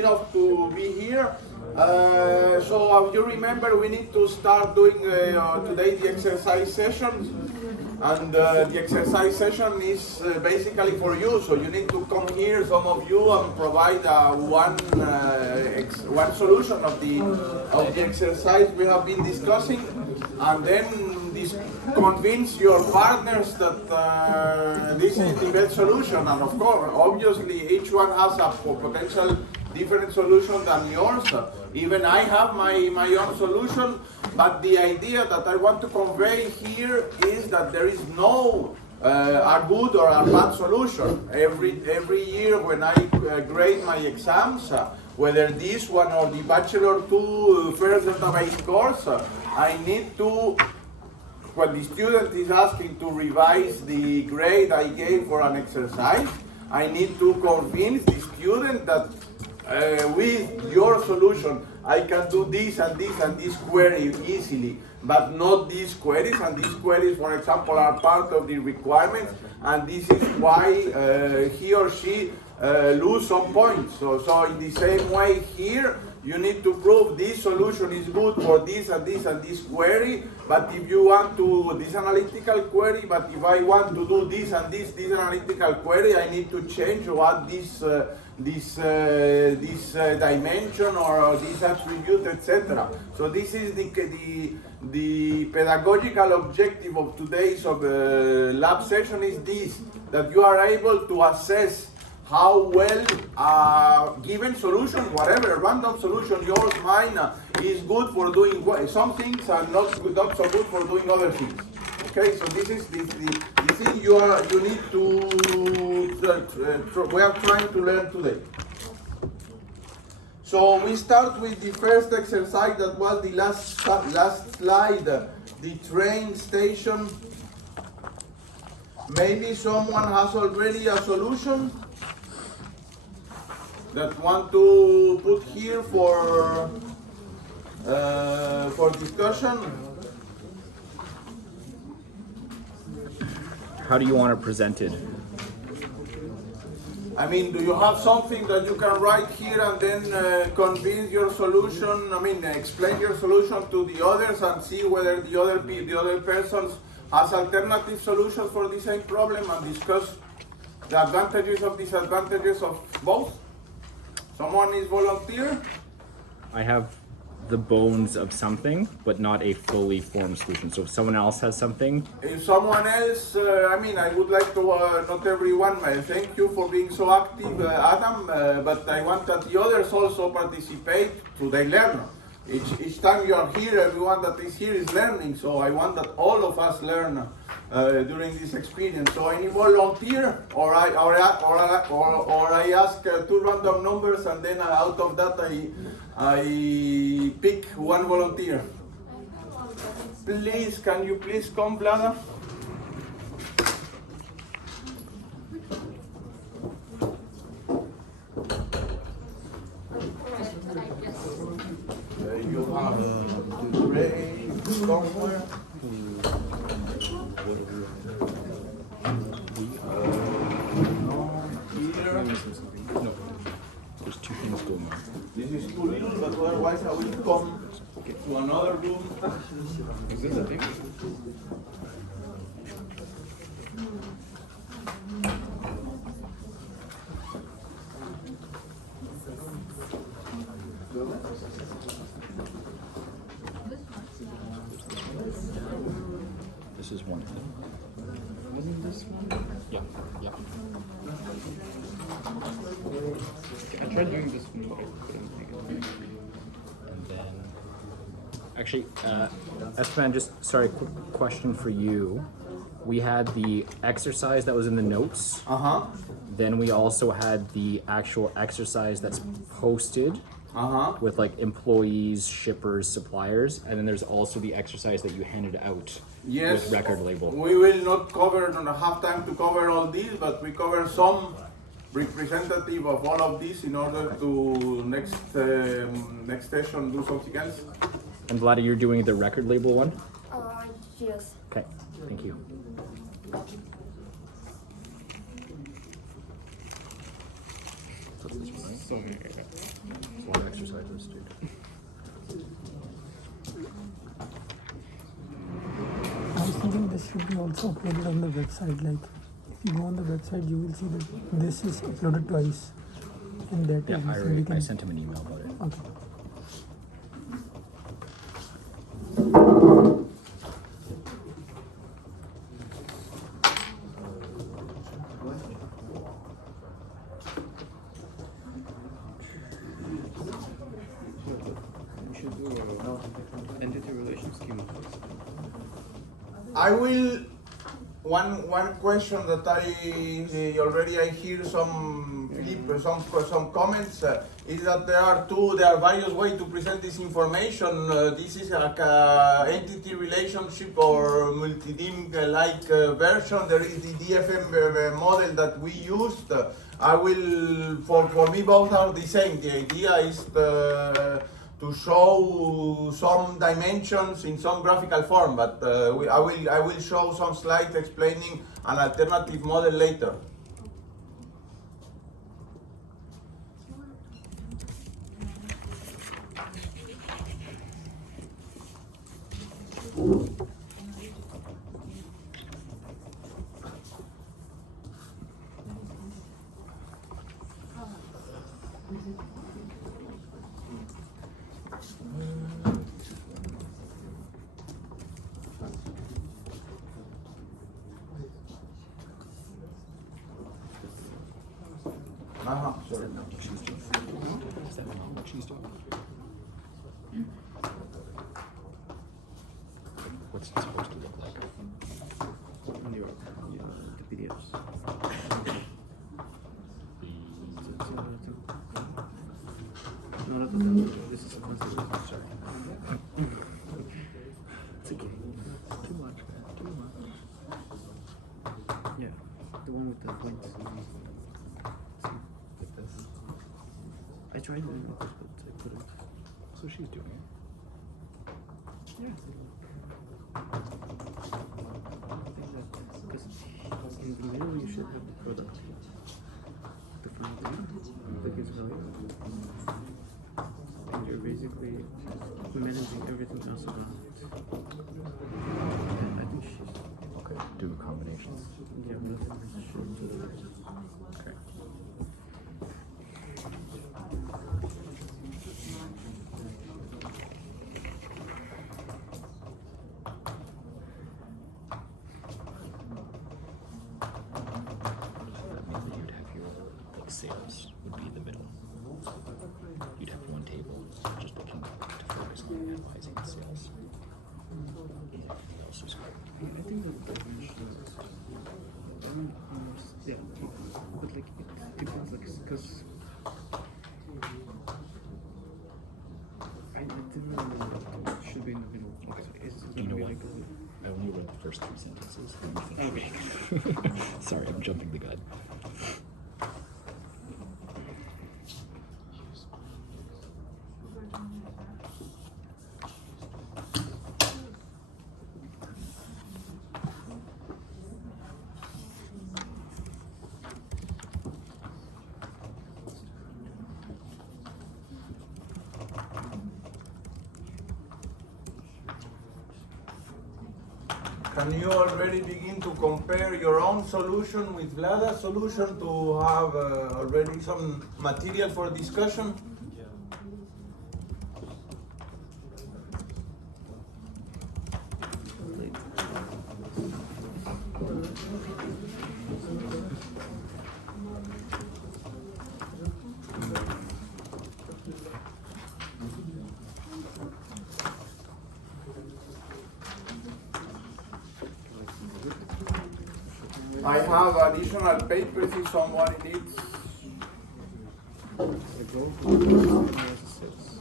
enough to be here. So you remember we need to start doing today the exercise session. And the exercise session is basically for you, so you need to come here, some of you, and provide one solution of the exercise we have been discussing, and then convince your partners that this is the best solution. And of course, obviously, each one has a potential different solution than yours. Even I have my own solution, but the idea that I want to convey here is that there is no a good or a bad solution. Every year when I grade my exams, whether this one or the Bachelor 2 first database course, I need to, when the student is asking to revise the grade I gave for an exercise, I need to convince the student that with your solution, I can do this and this and this query easily, but not these queries, and these queries, for example, are part of the requirements, and this is why he or she lose some points. So in the same way here, you need to prove this solution is good for this and this and this query, but if you want to this analytical query, but if I want to do this and this analytical query, I need to change what this dimension or this attribute, etc. So this is the pedagogical objective of today's lab session is this, that you are able to assess how well a given solution, whatever, random solution, yours, mine, is good for doing some things and not so good for doing other things. Okay, so this is the thing you need to we are trying to learn today. So we start with the first exercise that was the last slide, the train station. Maybe someone has already a solution that want to put here for discussion. How do you want it presented? I mean, do you have something that you can write here and then convince your solution? I mean, explain your solution to the others and see whether the other persons has alternative solutions for the same problem and discuss the advantages and disadvantages of both. Someone is volunteer? I have the bones of something, but not a fully formed solution. So if someone else has something. If someone else, I mean, I would like to, not everyone, thank you for being so active, Adam, but I want that the others also participate so they learn. Each time you are here, everyone that is here is learning, so I want that all of us learn during this experience. So any volunteer, or I ask two random numbers, and then out of that I pick one volunteer. Please, can you please come, Vlada? You have the gray somewhere. Here. No, there's two things going on. This is too little, but otherwise I will come to another room. Is this a thing? This is one. Wasn't this one? Yeah, yeah. I tried doing this one, but I couldn't make it. And then, actually, Esteban, just sorry, quick question for you. We had the exercise that was in the notes. Then we also had the actual exercise that's posted. With like employees, shippers, suppliers, and then there's also the exercise that you handed out with record label. We will not have time to cover all these, but we cover some representative of all of these in order to next session do something else. And Vlada, you're doing the record label one? Yes. Okay, thank you. So many. should be also uploaded on the website. Like if you go on the website, you will see that this is uploaded twice. And that Yeah, is I missing. already, We can, I sent him an email about it. okay. We should do a entity relation schema. I will. One question that I already I hear some some comments is that there are various ways to present this information. This is like a entity relationship or multi-dim like version. There is the DFM model that we used. I will for me both are the same. The idea is to show some dimensions in some graphical form, but I will show some slides explaining an alternative model later. Sorry. Is that not what she's doing? Is that not what she's doing? What's it supposed to look like? On your the PDFs. No, this is a concept. Sorry. It's okay. Too much, man. Too much. Yeah, the one with the points. Like this. I tried doing it, but I couldn't. So she's doing it. Yeah. I think that because in the middle you should have the product. The final thing that gives value. And you're basically managing everything else around it. And I think she's Okay, do combinations. yeah, that's Okay. That means that you'd have your like sales would be in the middle. You'd have one table just looking to focus on analyzing the sales. Everything else is I think that yeah, but like it depends, like because I didn't really know what should be in the middle. Okay, it's Do you know what? like I only read the first 3 sentences. okay. Sorry, I'm jumping the gun. Can you already begin to compare your own solution with Vlada's solution to have already some material for discussion? I have additional papers if someone needs. The goal for the six.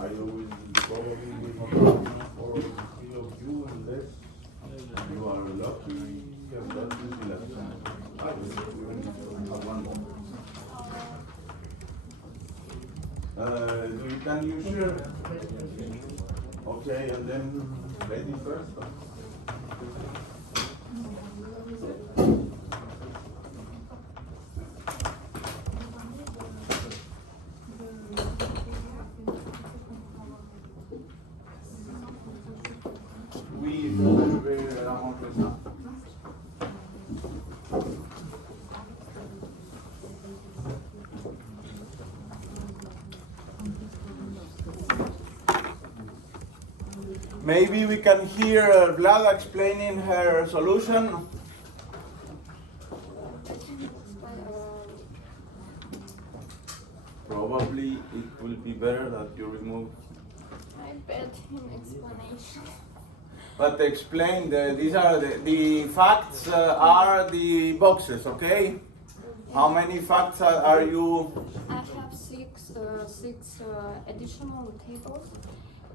I will probably Okay, and then lady first. Oui, je vais la rentrer ça. Maybe we can hear Vlada explaining her solution. Probably it will be better that you remove. I bet in explanation. But explain, these are the facts are the boxes, okay? How many facts are you? I have six additional tables,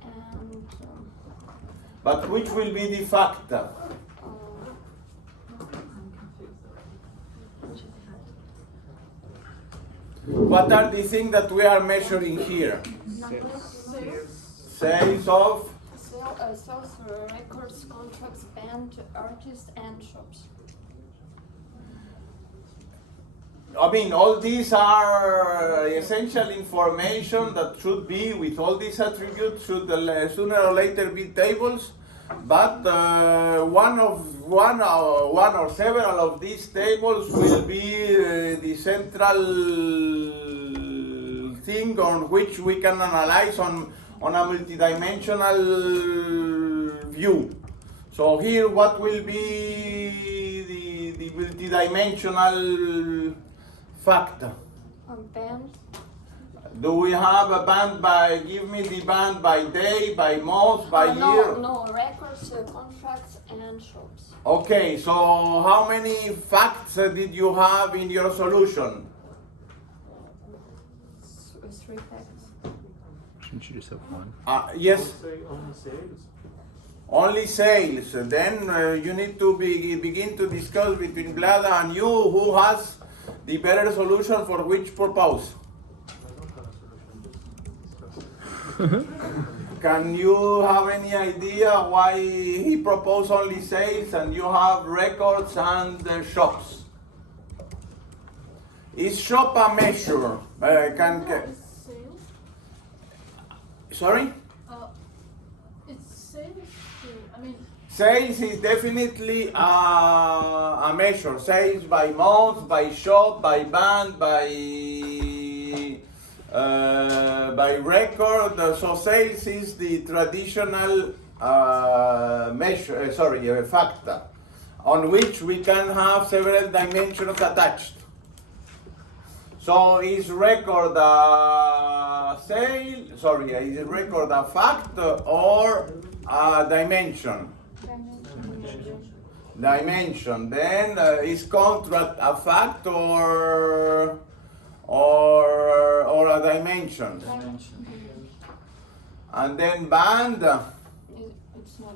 and But which will be the fact? What are the things that we are measuring here? Sales of? sales, records, contracts, band, artists, and shops. I mean, all these are essential information that should be, with all these attributes, should sooner or later be tables. But one or several of these tables will be the central thing on which we can analyze on a multidimensional view. So here, what will be the multidimensional factor? Band. Do we have a band by, give me the band by day, by month, by year? No, records, contracts, and shops. Okay, so how many facts did you have in your solution? 3 facts. Shouldn't you just have one? Yes, Only sales. only sales. Then you need to begin to discuss between Vlada and you who has the better solution for which purpose. Can you have any idea why he proposed only sales and you have records and shops? Is shop a measure? Sales? Sorry? It's sales too. I mean, Sales is definitely a measure. Sales by month, by shop, by band, by record. So sales is the traditional measure. Factor on which we can have several dimensions attached. So is record a sale? Is record a fact or a dimension? Dimension. Then is contract a fact or a dimension? And then band, It's not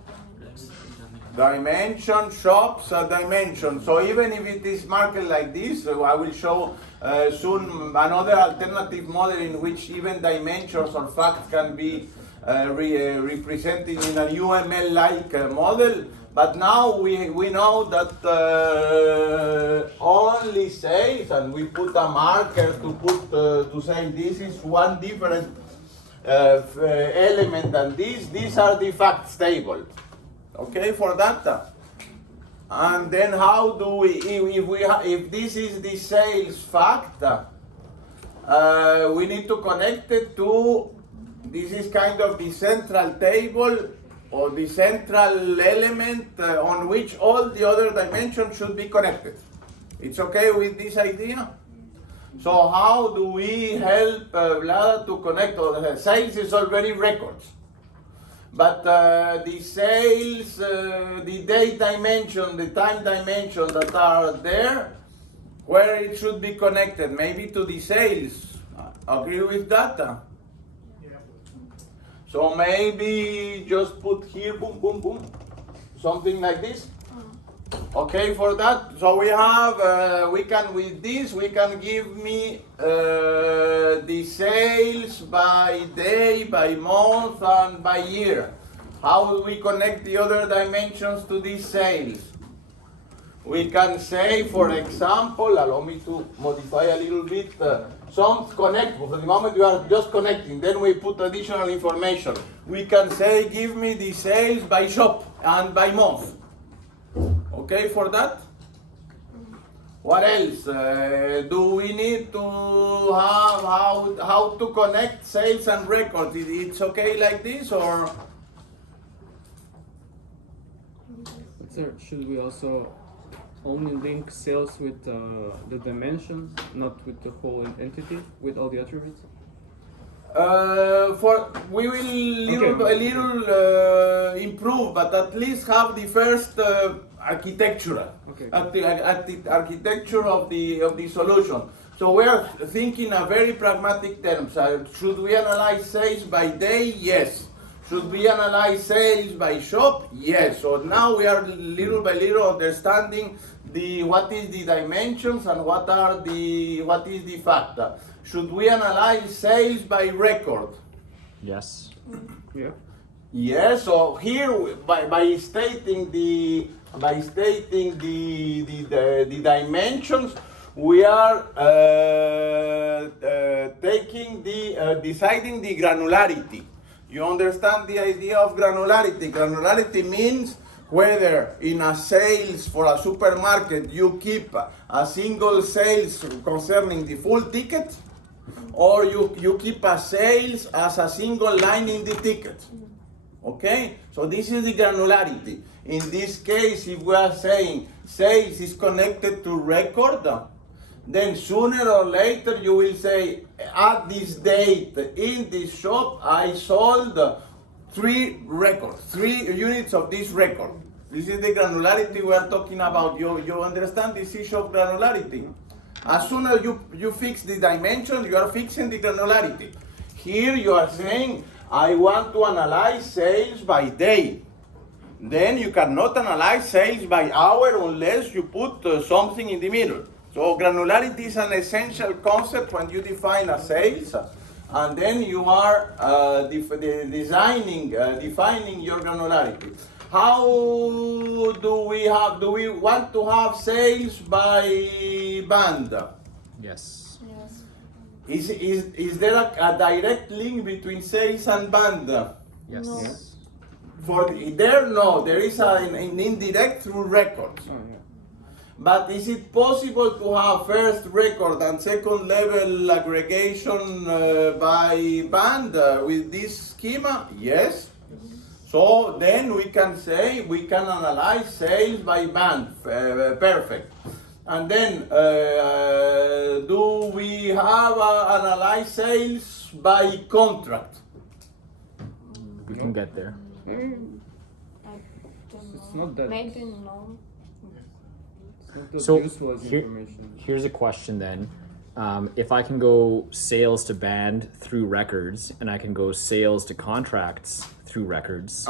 dimension, shops, a dimension. So even if it is marked like this, I will show soon another alternative model in which even dimensions or facts can be represented in a UML-like model. But now we know that only sales, and we put a marker to say this is one different element than this. These are the facts table. Okay, for that. And then how do we, if this is the sales fact, we need to connect it to, this is kind of the central table or the central element on which all the other dimensions should be connected. It's okay with this idea? So how do we help Vlada to connect? Sales is already records. But the sales, the date dimension, the time dimension that are there, where it should be connected, maybe to the sales. Agree with that? So maybe just put here, boom, boom, boom, something like this. Okay, for that. So we have, we can give me the sales by day, by month, and by year. How do we connect the other dimensions to these sales? We can say, for example, allow me to modify a little bit, some connect, for the moment we are just connecting, then we put additional information. We can say, give me the sales by shop and by month. Okay for that? What else? Do we need to have how to connect sales and records? It's okay like this, or? But sir, should we also only link sales with the dimension, not with the whole entity, with all the attributes? We will a little improve, but at least have the first architectural, Okay. at the architecture of the solution. So we are thinking a very pragmatic terms. Should we analyze sales by day? Yes. Should we analyze sales by shop? Yes. So now we are little by little understanding what is the dimensions and what is the factor. Should we analyze sales by record? Yes. Yeah. Yes. So here by stating the dimensions, we are taking deciding the granularity. You understand the idea of granularity? Granularity means whether in a sales for a supermarket you keep a single sales concerning the full ticket, or you keep a sales as a single line in the ticket. Okay? So this is the granularity. In this case, if we are saying sales is connected to record, then sooner or later you will say, at this date in this shop I sold 3 units of this record. This is the granularity we are talking about. You understand this issue of granularity? As soon as you fix the dimension, you are fixing the granularity. Here you are saying, I want to analyze sales by day. Then you cannot analyze sales by hour unless you put something in the middle. So granularity is an essential concept when you define a sales, and then you are defining your granularity. How do we want to have sales by band? Yes. Yes. Is there a direct link between sales and band? Yes. No. There is an indirect through records. Oh yeah. But is it possible to have first record and second level aggregation by band with this schema? Yes. So then we can say we can analyze sales by band. Perfect. And then do we have analyze sales by contract? We can get there. I don't It's know. not that- Maybe no. It's not as So useful as information. here's a question then. If I can go sales to band through records and I can go sales to contracts through records,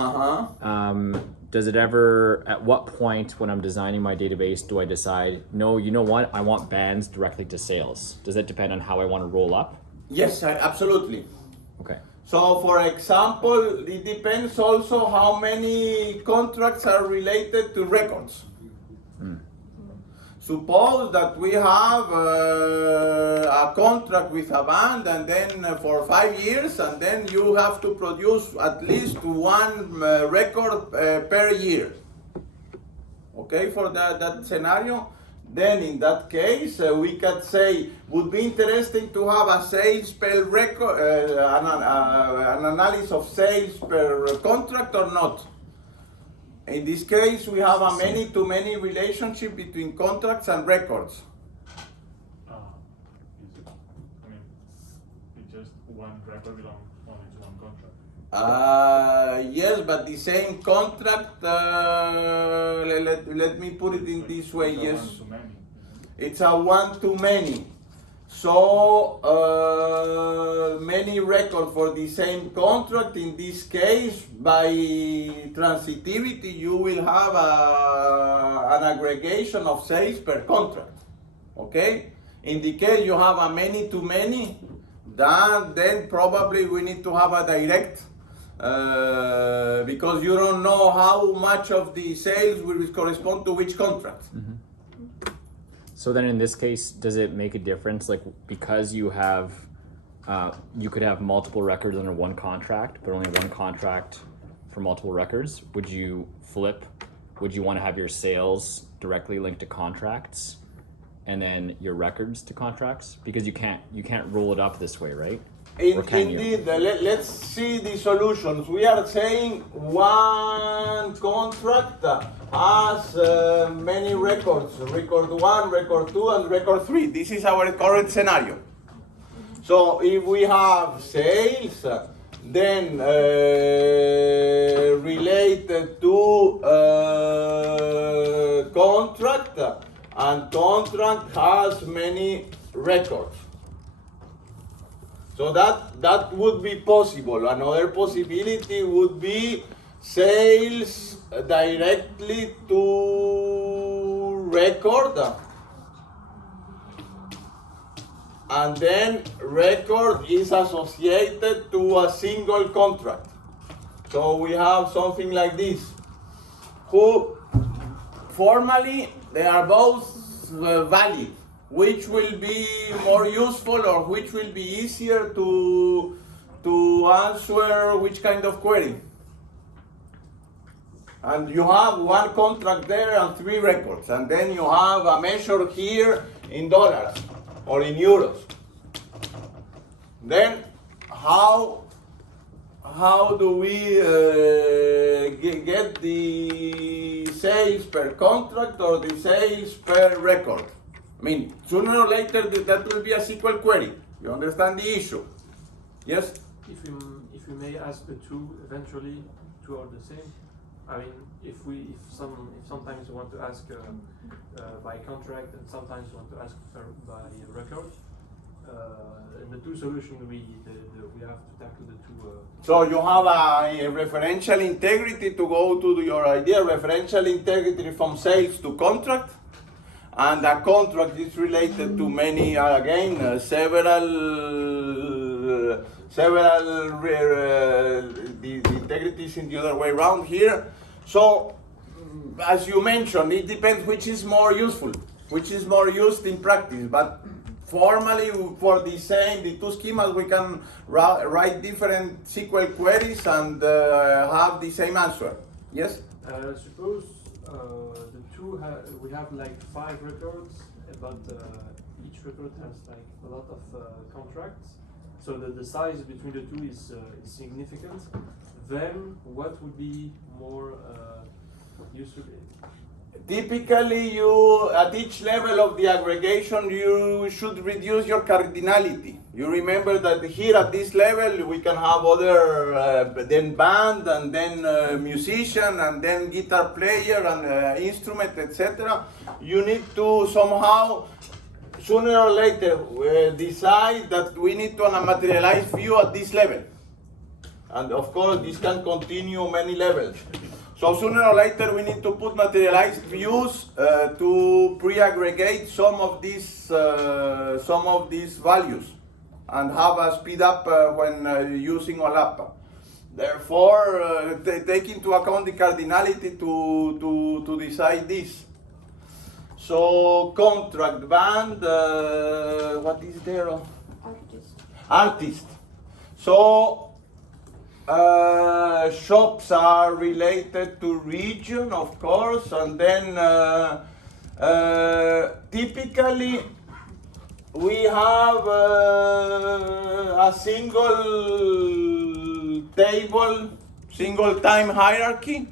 does it ever, at what point when I'm designing my database do I decide, no, you know what, I want bands directly to sales? Does that depend on how I want to roll up? Yes, absolutely. Okay. So, for example, it depends also how many contracts are related to records. Suppose that we have a contract with a band, and then for 5 years, and then you have to produce at least 1 record per year. Okay, for that scenario? Then in that case, we could say, would be interesting to have a sales per record, an analysis of sales per contract or not. In this case, we have a many-to-many relationship between contracts and records. Is it? I mean, it's just one record belongs only to one contract. Yes, but the same contract, let me put it in this way, It's a yes. one-to-many, isn't it? It's a one-to-many. So, many records for the same contract. In this case, by transitivity, you will have an aggregation of sales per contract. Okay? In the case you have a many-to-many, then probably we need to have a direct because you don't know how much of the sales will correspond to which contract. So then in this case, does it make a difference? Like, because you have, you could have multiple records under one contract, but only one contract for multiple records. Would you flip? Would you want to have your sales directly linked to contracts and then your records to contracts? Because you can't roll it up this way, right? Or can you? Indeed, let's see the solutions. We are saying one contract has many records, record 1, record 2, and record 3. This is our current scenario. So if we have sales, then related to contract, and contract has many records. So that would be possible. Another possibility would be sales directly to record, and then record is associated to a single contract. So we have something like this, who formally they are both valid. Which will be more useful, or which will be easier to answer which kind of query? And you have one contract there and 3 records, and then you have a measure here in dollars or in euros. Then how do we get the sales per contract or the sales per record? I mean, sooner or later that will be a SQL query. You understand the issue? Yes? If we may ask the two eventually, two are the same. I mean, if sometimes you want to ask by contract and sometimes you want to ask by record, in the two solutions we have to tackle the two. So you have a referential integrity to go to your idea, referential integrity from sales to contract. And a contract is related to many, again, several, the integrity is in the other way around here. So, as you mentioned, it depends which is more useful, which is more used in practice. But formally, for the two schemas, we can write different SQL queries and have the same answer. Yes? Suppose we have like 5 records, but each record has like a lot of contracts. So the size between the two is significant. Then what would be more useful? Typically, you at each level of the aggregation, you should reduce your cardinality. You remember that here at this level, we can have other, then band, and then musician, and then guitar player, and instrument, etc. You need to somehow, sooner or later, decide that we need to have a materialized view at this level. And of course, this can continue many levels. So sooner or later, we need to put materialized views to pre-aggregate some of these values and have a speed up when using OLAP. Therefore, take into account the cardinality to decide this. So contract band, what is there? Artist. So shops are related to region, of course, and then typically we have a single table, single time hierarchy,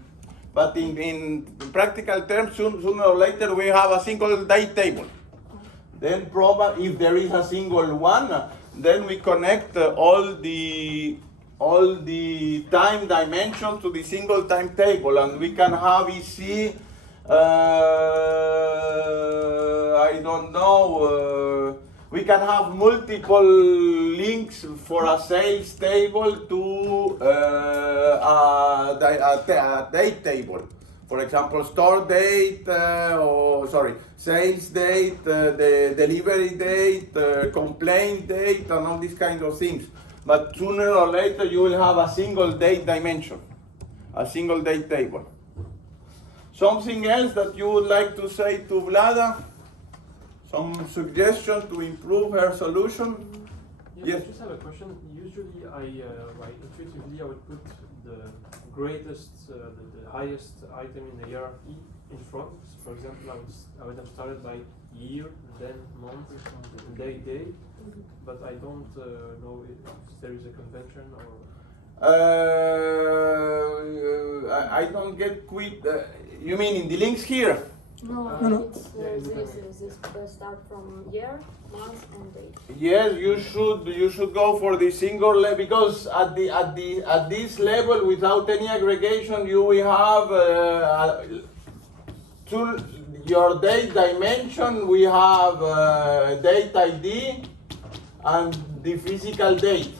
but in practical terms, sooner or later we have a single date table. Then probably if there is a single one, then we connect all the time dimensions to the single time table, and we can have EC, I don't know, we can have multiple links for a sales table to a date table. For example, store date, sales date, the delivery date, complaint date, and all these kind of things. but sooner or later you will have a single date dimension, a single date table. Something else that you would like to say to Vlada? Some suggestion to improve her solution? Yeah, Yes. I just have a question. Usually, intuitively, I would put the greatest, the highest item in the hierarchy in front. For example, I would have started by year, then month, and day. But I don't know if there is a convention or. I don't get quit. You mean in the links here? No, it's this start from year, month, and date. Yes, you should go for the single level, because at this level, without any aggregation, you will have your date dimension. We have date ID and the physical date,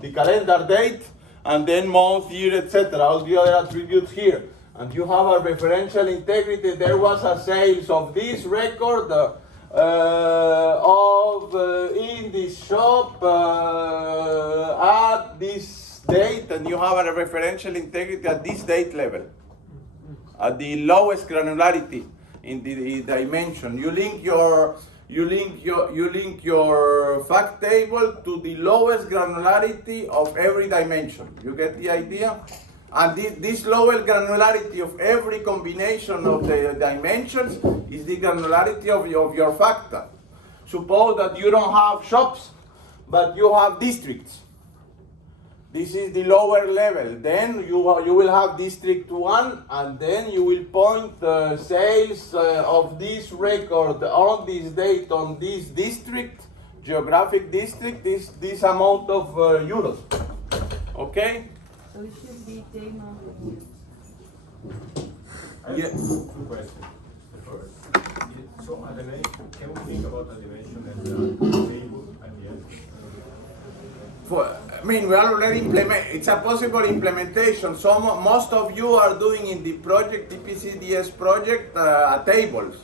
the calendar date, and then month, year, etc. All the other attributes here. And you have a referential integrity. There was a sales of this record in this shop at this date, and you have a referential integrity at this date level, at the lowest granularity in the dimension. You link your fact table to the lowest granularity of every dimension. You get the idea? And this lower granularity of every combination of the dimensions is the granularity of your factor. Suppose that you don't have shops, but you have districts. This is the lower level. Then you will have district 1, and then you will point sales of this record on this date on this district, geographic district, this amount of euros. Okay? So it should be Dana. I have Yeah. two questions. The first, so animation, can we think about animation as a table at the end? We already it's a possible implementation. So most of you are doing in the project, DPCDS project, tables.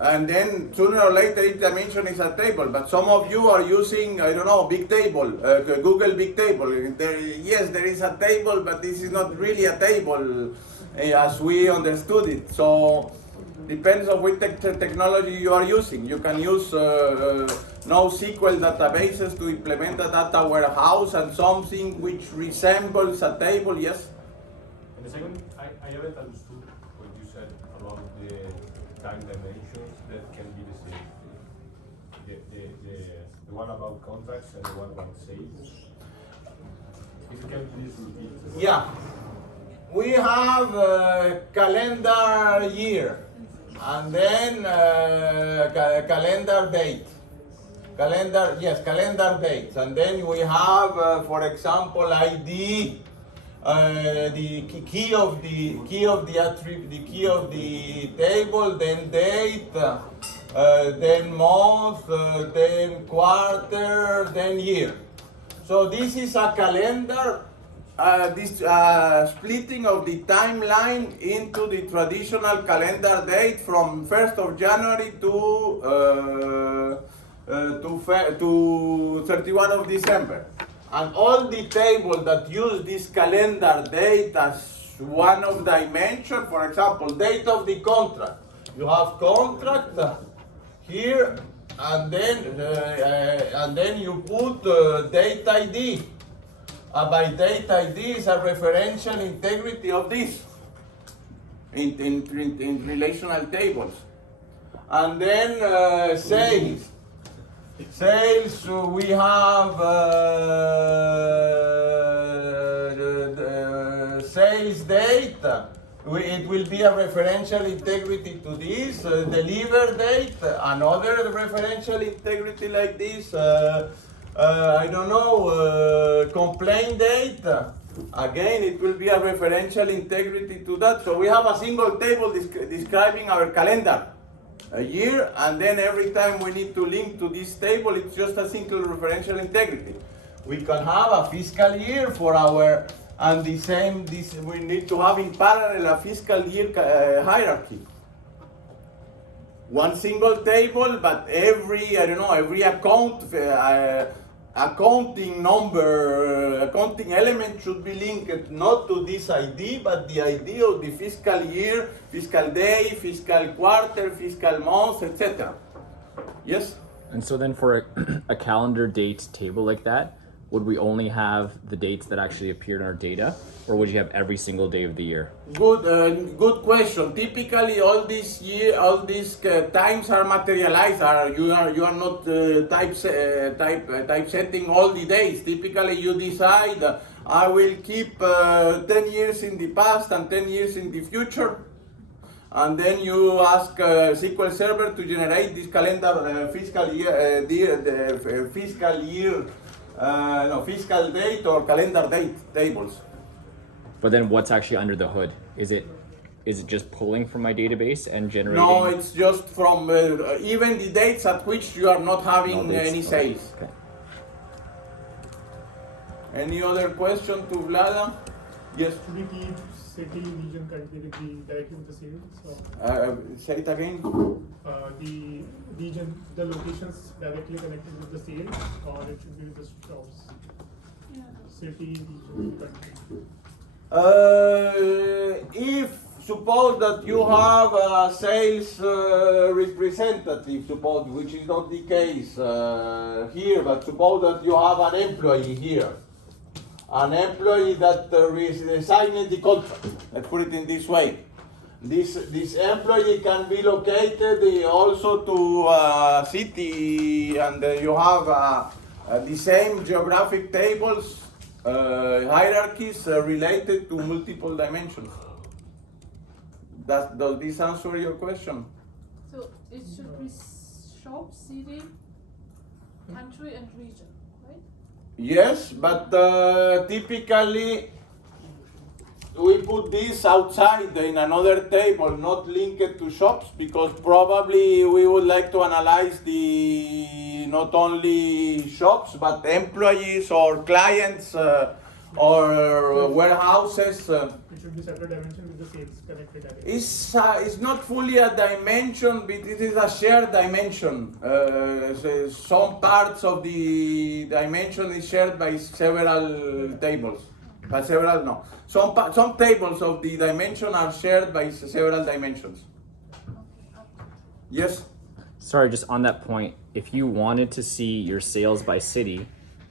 And then sooner or later each dimension is a table. But some of you are using, I don't know, big table, Google big table. Yes, there is a table, but this is not really a table as we understood it. So depends on which technology you are using. You can use NoSQL databases to implement a data warehouse and something which resembles a table, yes? And the second, I haven't understood what you said about the time dimensions that can be the same. The one about contracts and the one about sales. If you can please repeat. Yeah. We have calendar year and then calendar date. Calendar dates. And then we have, for example, ID, the key of the attribute, the key of the table, then date, then month, then quarter, then year. So this is a calendar, this splitting of the timeline into the traditional calendar date from 1st of January to 31 of December. And all the tables that use this calendar date as one of dimension, for example, date of the contract. You have contract here, and then you put date ID. By date ID is a referential integrity of this in relational tables. And then sales. Sales, we have sales date. It will be a referential integrity to this. Deliver date, another referential integrity like this. I don't know, complaint date. Again, it will be a referential integrity to that. So we have a single table describing our calendar. A year, and then every time we need to link to this table, it's just a single referential integrity. We can have a fiscal year for our, and the same, this we need to have in parallel a fiscal year hierarchy. One single table, but every account, accounting number, accounting element should be linked not to this ID, but the ID of the fiscal year, fiscal day, fiscal quarter, fiscal month, etc. Yes? And so then for a calendar date table like that, would we only have the dates that actually appeared in our data, or would you have every single day of the year? Good question. Typically, all these times are materialized. You are not typesetting all the days. Typically, you decide I will keep 10 years in the past and 10 years in the future, and then you ask SQL Server to generate this calendar fiscal date or calendar date tables. But then what's actually under the hood? Is it just pulling from my database and generating? No, it's just from even the dates at which you are not having any sales. Okay. Any other question to Vlada? Yes. Should we keep city, region, country directly with the sales? Say it again. The region, the locations directly connected with the sales, or it should be with the shops? Yeah. City, region, country. If suppose that you have a sales representative, suppose, which is not the case here, but suppose that you have an employee here, an employee that signed the contract. Let's put it in this way. This employee can be located also to a city, and you have the same geographic tables. Hierarchies related to multiple dimensions. Does this answer your question? So it should be shop, city, country, and region, right? Yes, but typically we put this outside in another table, not linked to shops, because probably we would like to analyze not only shops, but employees or clients or warehouses. It should be separate dimension with the sales connected. It's not fully a dimension, but it is a shared dimension. Some parts of the dimension is shared by several tables. Some tables of the dimension are shared by several dimensions. Yes? Sorry, just on that point, if you wanted to see your sales by city,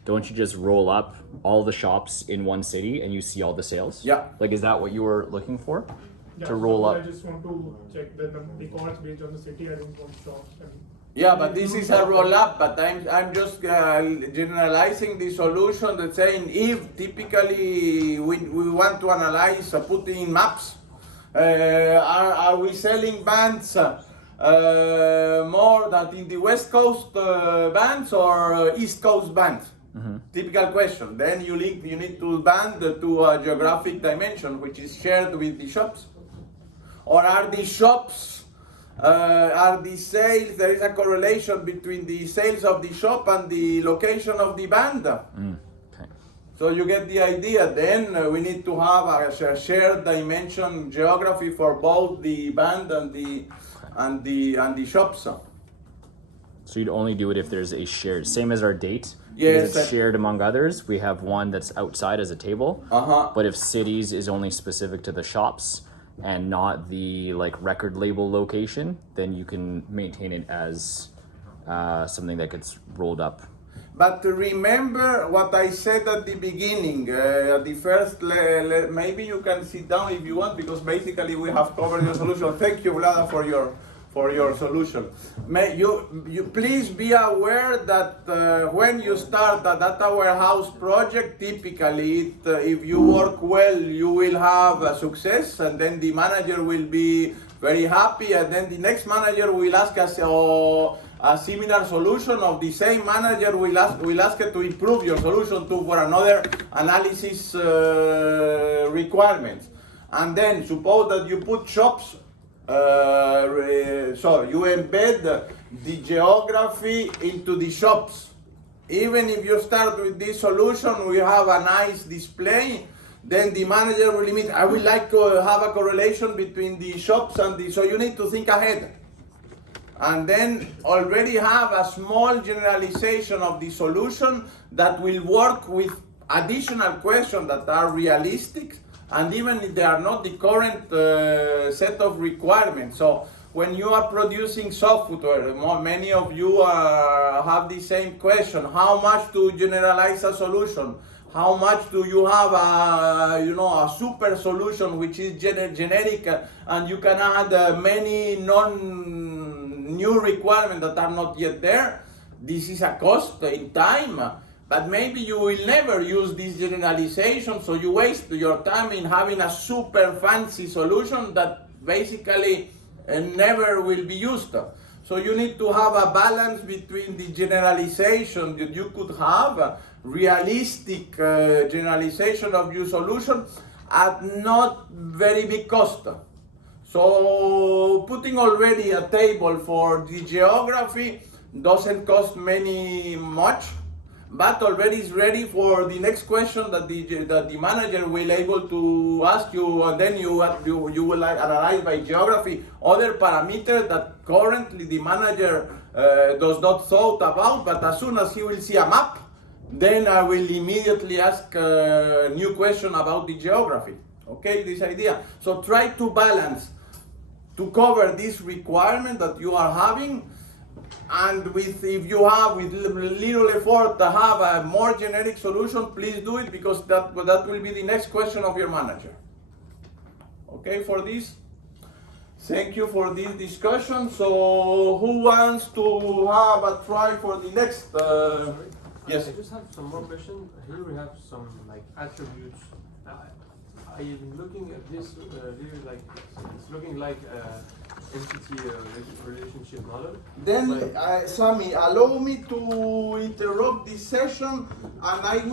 don't you just roll up all the shops in one city and you see all the sales? Yeah. Like, is that what you were looking for? Yeah, to roll up? I just want to check the records based on the city. I don't want shops. Yeah, but this is a roll-up, but I'm just generalizing the solution that's saying if typically we want to analyze, put in maps, are we selling bands more than in the West Coast bands or East Coast bands? Mm-hmm. Typical question. Then you need to band to a geographic dimension which is shared with the shops. Or are the shops are the sales, there is a correlation between the sales of the shop and the location of the band. Okay. So you get the idea. Then we need to have a shared dimension geography for both the band and the shops. So you'd only do it if there's a shared, same as our date. Yes. It's shared among others. We have one that's outside as a table. But if cities is only specific to the shops and not the record label location, then you can maintain it as something that gets rolled up. But remember what I said at the beginning, the first, maybe you can sit down if you want, because basically we have covered your solution. Thank you, Vlada, for your solution. May you please be aware that when you start a data warehouse project, typically if you work well, you will have a success, and then the manager will be very happy, and then the next manager will ask us a similar solution of the same manager will ask to improve your solution for another analysis requirements. And then suppose that you put shops. So you embed the geography into the shops. Even if you start with this solution, we have a nice display, then the manager will limit, I would like to have a correlation between the shops and so you need to think ahead. and then already have a small generalization of the solution that will work with additional questions that are realistic, and even if they are not the current set of requirements. So when you are producing software, many of you have the same question: how much to generalize a solution? How much do you have a super solution which is generic, and you can add many new requirements that are not yet there? This is a cost in time, but maybe you will never use this generalization, so you waste your time in having a super fancy solution that basically never will be used. So you need to have a balance between the generalization that you could have, realistic generalization of your solution at not very big cost. So putting already a table for the geography doesn't cost much, but already is ready for the next question that the manager will able to ask you, and then you will analyze by geography other parameters that currently the manager does not thought about, but as soon as he will see a map, then I will immediately ask a new question about the geography. Okay, this idea. So try to balance, to cover this requirement that you are having, and if you have with little effort to have a more generic solution, please do it, because that will be the next question of your manager. Okay, for this? Thank you for this discussion. So who wants to have a try for the next? Yes. I just have some more questions. Here we have some like attributes. I am looking at this here, like it's looking like entity relationship model. Then, Sami, allow me to interrupt this session, and I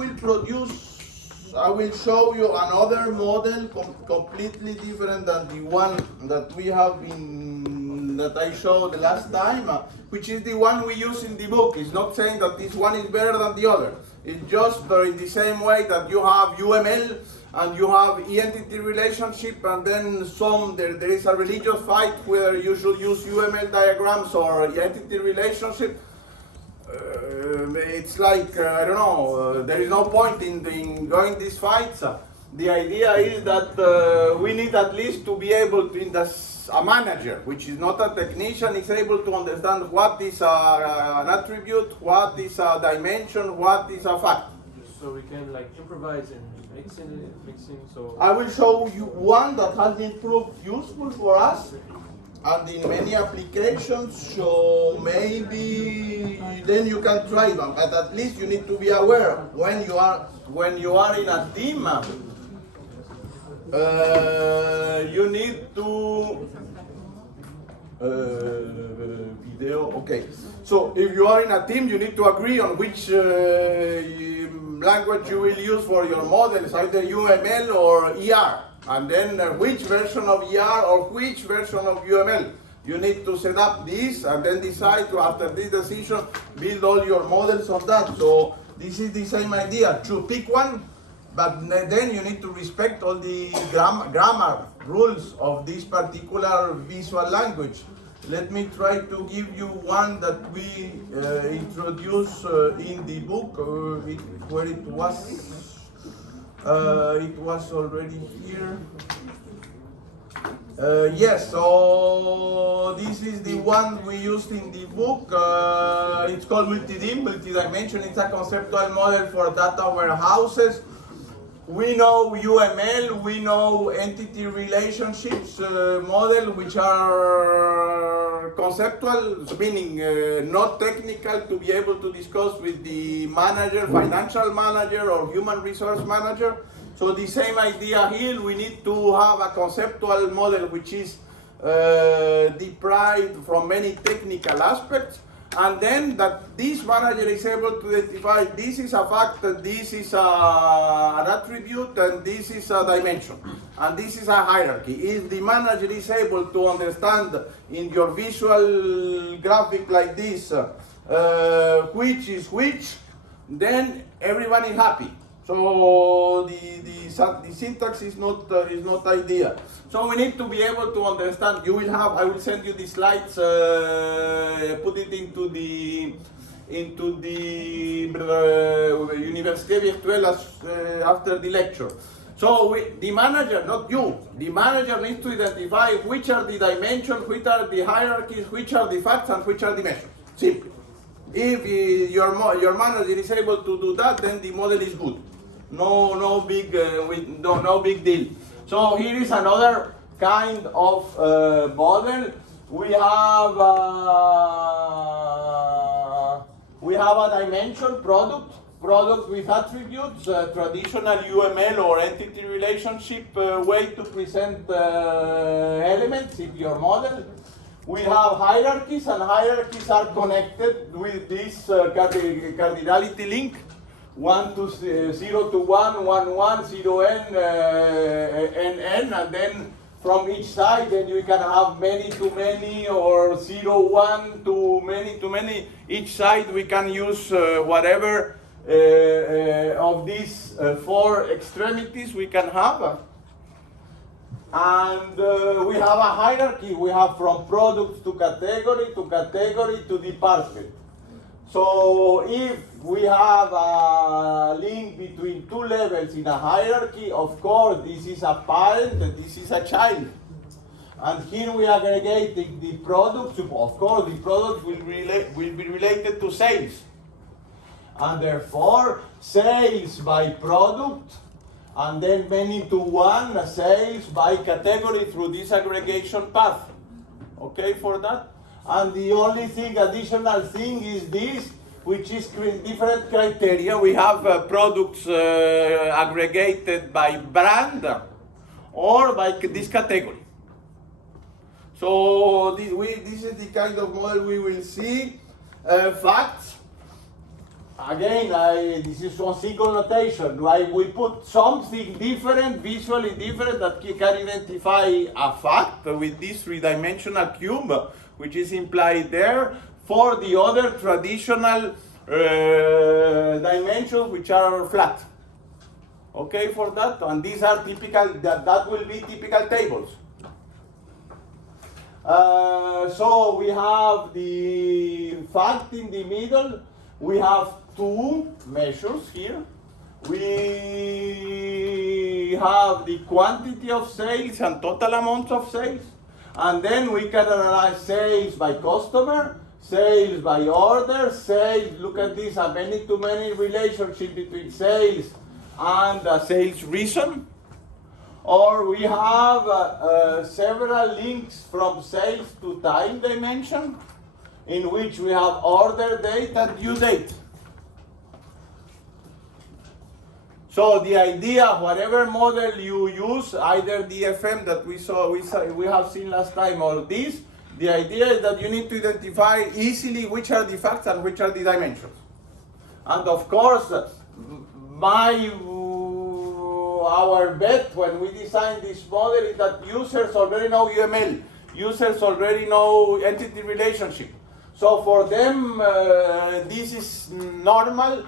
will show you another model completely different than the one that we have that I showed the last time, which is the one we use in the book. It's not saying that this one is better than the other. It's just in the same way that you have UML and you have entity relationship, and then there is a religious fight whether you should use UML diagrams or entity relationship. It's like, I don't know, there is no point in going these fights. The idea is that we need at least to be able to, a manager, which is not a technician, is able to understand what is an attribute, what is a dimension, what is a fact. So we can like improvise and mixing. So I will show you one that has been proved useful for us and in many applications, so maybe then you can try them, but at least you need to be aware when you are in a team, you need to video. Okay, so if you are in a team, you need to agree on which language you will use for your models, either UML or ER, and then which version of ER or which version of UML. You need to set up this and then decide to, after this decision, build all your models of that. So this is the same idea, to pick one, but then you need to respect all the grammar rules of this particular visual language. Let me try to give you one that we introduced in the book, where it was already here. Yes, so this is the one we used in the book. It's called multidimension. It's a conceptual model for data warehouses. We know UML, we know entity relationships model, which are conceptual, meaning not technical, to be able to discuss with the manager, financial manager or human resource manager. So the same idea here, we need to have a conceptual model which is deprived from many technical aspects, and then that this manager is able to identify this is a fact, this is an attribute, and this is a dimension, and this is a hierarchy. If the manager is able to understand in your visual graphic like this which is which, then everyone is happy. So the syntax is not ideal. So we need to be able to understand. I will send you the slides. Put it into the Université Virtuelle after the lecture. So the manager, not you, the manager needs to identify which are the dimensions, which are the hierarchies, which are the facts, and which are the measures. Simply. If your manager is able to do that, then the model is good. No big deal. So here is another kind of model. We have a dimension product with attributes, traditional UML or entity relationship way to present elements in your model. We have hierarchies, and hierarchies are connected with this cardinality link. 0 to 1, 1, 1, 0, n, n, and then from each side, then you can have many to many, or 0, 1 to many. Each side we can use whatever of these 4 extremities we can have. And we have a hierarchy. We have from products to category to department. So if we have a link between 2 levels in a hierarchy, of course this is a parent and this is a child. And here we are aggregating the products. Of course the products will be related to sales. And therefore sales by product, and then many to one sales by category through this aggregation path. Okay for that? And the only additional thing is this, which is different criteria. We have products aggregated by brand or by this category. So this is the kind of model we will see. Facts. Again, this is one single notation. We put something different, visually different, that can identify a fact with this 3-dimensional cube, which is implied there, for the other traditional dimensions, which are flat. Okay, for that, and these are typical. That will be typical tables. So we have the fact in the middle. We have 2 measures here. We have the quantity of sales and total amount of sales. And then we can analyze sales by customer, sales by order, sales, look at this, a many-to-many relationship between sales and sales reason. Or we have several links from sales to time dimension, in which we have order date and due date. So the idea, whatever model you use, either DFM that we have seen last time, or this, the idea is that you need to identify easily which are the facts and which are the dimensions. And of course, our bet when we design this model is that users already know UML, users already know entity relationship. So for them, this is normal.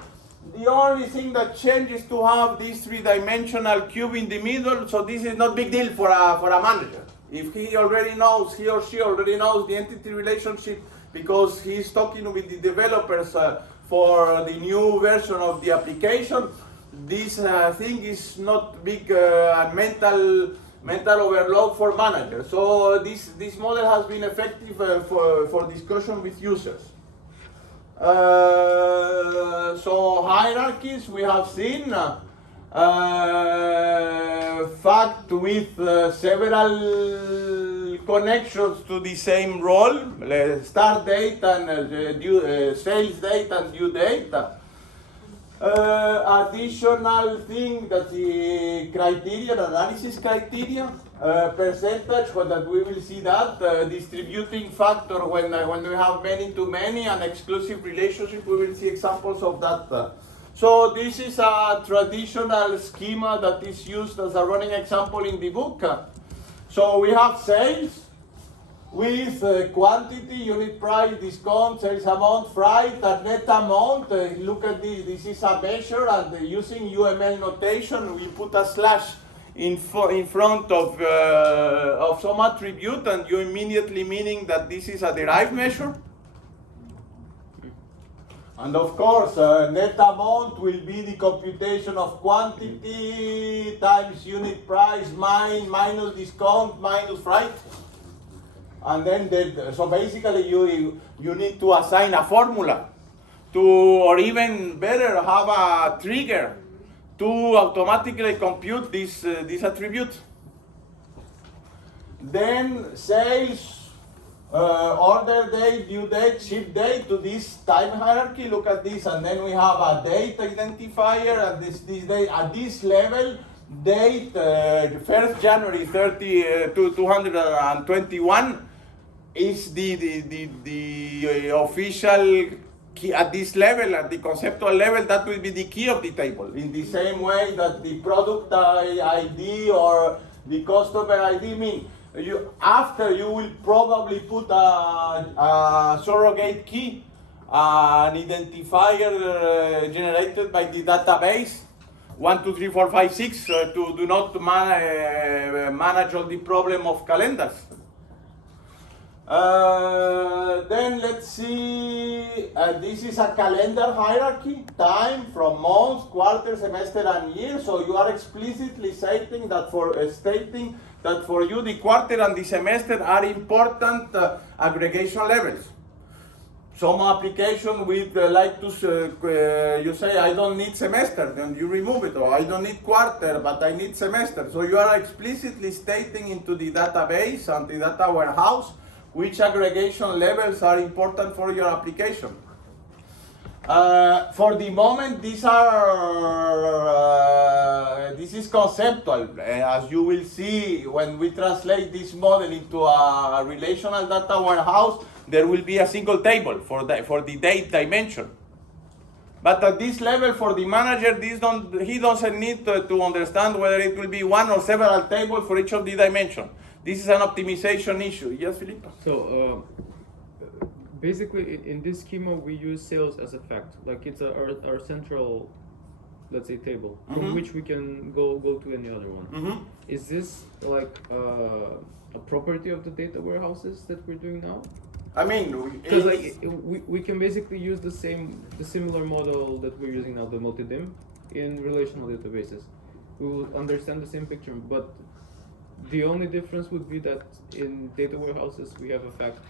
The only thing that changes to have this 3-dimensional cube in the middle, so this is not big deal for a manager. If he or she already knows the entity relationship because he's talking with the developers for the new version of the application, this thing is not big mental overload for managers. So this model has been effective for discussion with users. So hierarchies we have seen, fact with several connections to the same role, start date and sales date and due date. Additional thing that the criteria, analysis criteria, percentage, that we will see that, distributing factor when we have many-to-many, and exclusive relationship, we will see examples of that. So this is a traditional schema that is used as a running example in the book. So we have sales, with quantity, unit price, discount, sales amount, freight, and net amount. Look at this, this is a measure, and using UML notation, we put a slash in front of some attribute, and you immediately meaning that this is a derived measure. And of course, net amount will be the computation of quantity times unit price minus discount minus freight. And then, so basically you need to assign a formula to, or even better, have a trigger to automatically compute this attribute. Then sales, order date, due date, ship date to this time hierarchy. Look at this, and then we have a date identifier at this date at this level. Date 1st January 221 is the official key at this level, at the conceptual level. That will be the key of the table. In the same way that the product ID or the customer ID mean. After you will probably put a surrogate key, an identifier generated by the database, 1, 2, 3, 4, 5, 6, to do not manage all the problem of calendars. Then let's see, this is a calendar hierarchy, time from month, quarter, semester, and year. So you are explicitly stating that for you the quarter and the semester are important aggregation levels. Some application would like to, you say, I don't need semester, then you remove it, or I don't need quarter, but I need semester. So you are explicitly stating into the database and the data warehouse which aggregation levels are important for your application. For the moment, this is conceptual. As you will see, when we translate this model into a relational data warehouse, there will be a single table for the date dimension. But at this level, for the manager, he doesn't need to understand whether it will be one or several tables for each of the dimensions. This is an optimization issue. Yes, Felipe? So basically, in this schema, we use sales as a fact. Like it's our central, let's say, table from which we can go to any other one. Is this like a property of the data warehouses that we're doing now? I mean, because like we can basically use the similar model that we're using now, the multi-dim, in relational databases. We will understand the same picture, but the only difference would be that in data warehouses we have a fact.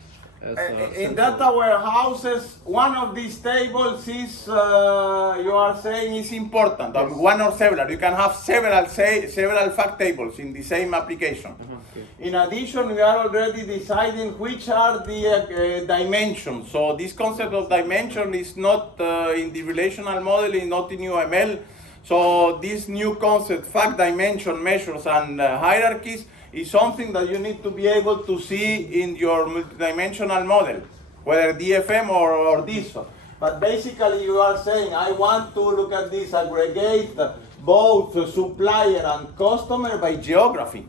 In data warehouses, one of these tables is, you are saying, is important. Yes. One or several. You can have several fact tables in the same application. Okay. In addition, we are already deciding which are the dimensions. So this concept of dimension is not in the relational modeling, not in UML. So this new concept, fact dimension, measures, and hierarchies, is something that you need to be able to see in your multidimensional model, whether DFM or this. But basically you are saying, I want to look at this, aggregate both supplier and customer by geography.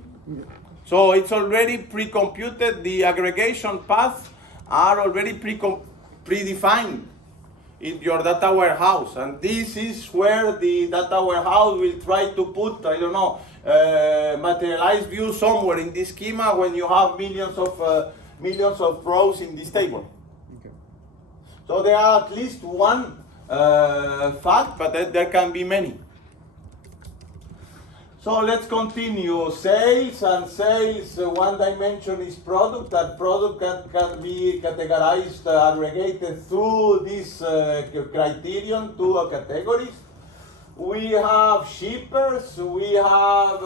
So it's already pre-computed, the aggregation paths are already predefined in your data warehouse. And this is where the data warehouse will try to put, I don't know, materialized view somewhere in this schema when you have millions of rows in this table. Okay. So there are at least one fact, but there can be many. So let's continue. Sales, one dimension is product. That product can be categorized, aggregated through this criterion, two categories. We have shippers, we have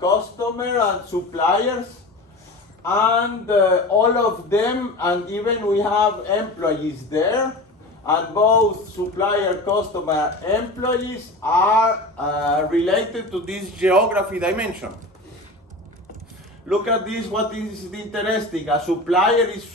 customer and suppliers, and all of them, and even we have employees there, and both supplier, customer, employees are related to this geography dimension. Look at this, what is interesting. A supplier is